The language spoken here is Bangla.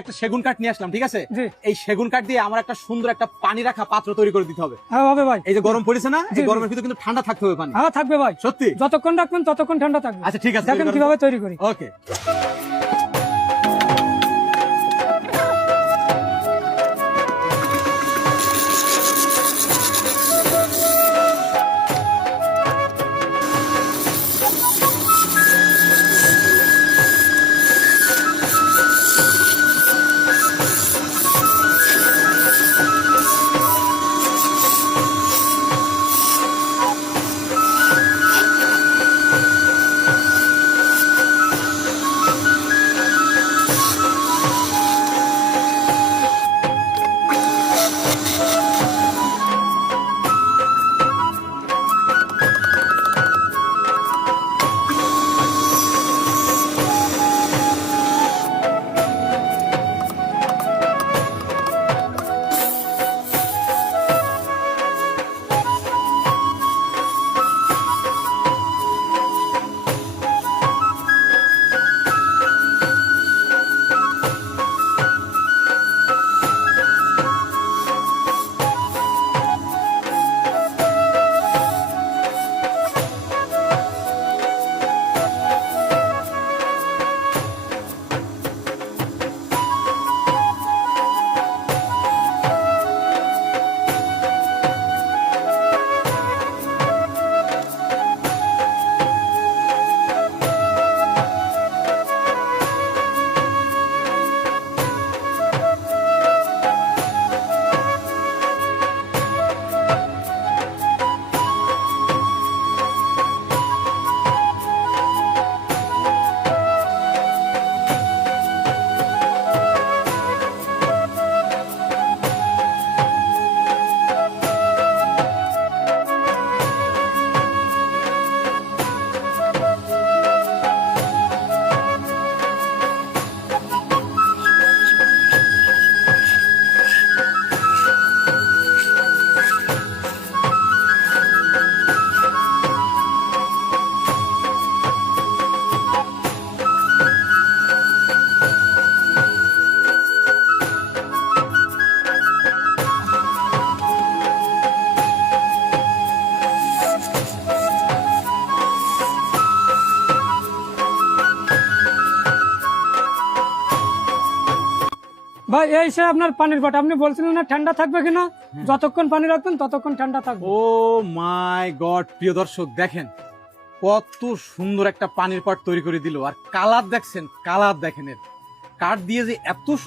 একটা সেগুন কাঠ নিয়ে আসলাম, ঠিক আছে? জি। এই সেগুন কাঠ দিয়ে আমার একটা সুন্দর একটা পানি রাখা পাত্র তৈরি করে দিতে হবে। হ্যাঁ হবে ভাই। এই যে গরম পড়েছে না, জি, এই জি। গরমের ভিতরে কিন্তু ঠান্ডা থাকতে হবে পানি। হ্যাঁ থাকবে ভাই, সত্যি? যতক্ষণ রাখবেন ততক্ষণ ঠান্ডা থাকবে। আচ্ছা ঠিক আছে, দেখেন কিভাবে তৈরি করি। ওকে। ভাই এই সে আপনার পানির পট, আপনি বলছিলেন না ঠান্ডা থাকবে কিনা, যতক্ষণ পানি রাখবেন ততক্ষণ ঠান্ডা থাকবে। ও মাই গড, প্রিয় দর্শক দেখেন কত সুন্দর একটা পানির পাট তৈরি করে দিল। আর কালার দেখছেন, কালার দেখেন, এর কাঠ দিয়ে যে এত সুন্দর